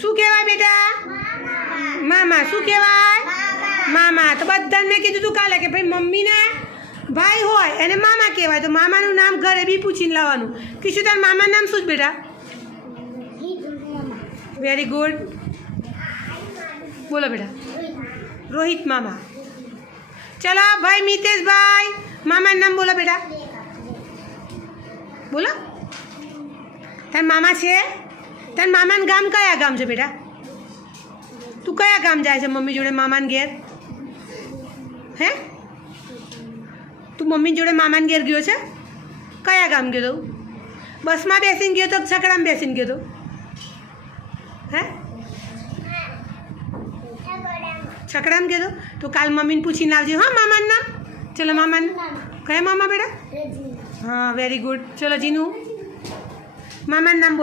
શું કહેવાય બેટા? મામા. શું કહેવાય? મામા. તો બધાને મેં કીધું તું કાલે કે ભાઈ મમ્મીને ભાઈ હોય એને મામા કહેવાય. તો મામાનું નામ ઘરે બી પૂછીને લાવવાનું. કીશું તાર મામાનું નામ શું જ બેટા? Very good. બોલો બેટા. રોહિત મામા. ચલો ભાઈ મિતેશભાઈ, મામાનું નામ બોલો બેટા. બોલો. તાર મામા છે? તાર મામાનું ગામ કયા ગામ છે બેટા? તું કયા ગામ જાય છે મમ્મી જોડે મામાને ઘેર? હે? તું મમ્મી જોડે મામાને ઘેર ગયો છે? કયા ગામ ગયો તો? બસમાં બેસીને ગયો તો છકડામાં બેસીને ગયો તો? હે? છકડામાં ગયો તો કાલ મમ્મીને પૂછીને આવજે. હા મામાનું નામ. ચલો મામાનું કયા મામા બેટા? હા વેરી ગુડ. ચલો જીનું મામાનું નામ બોલો.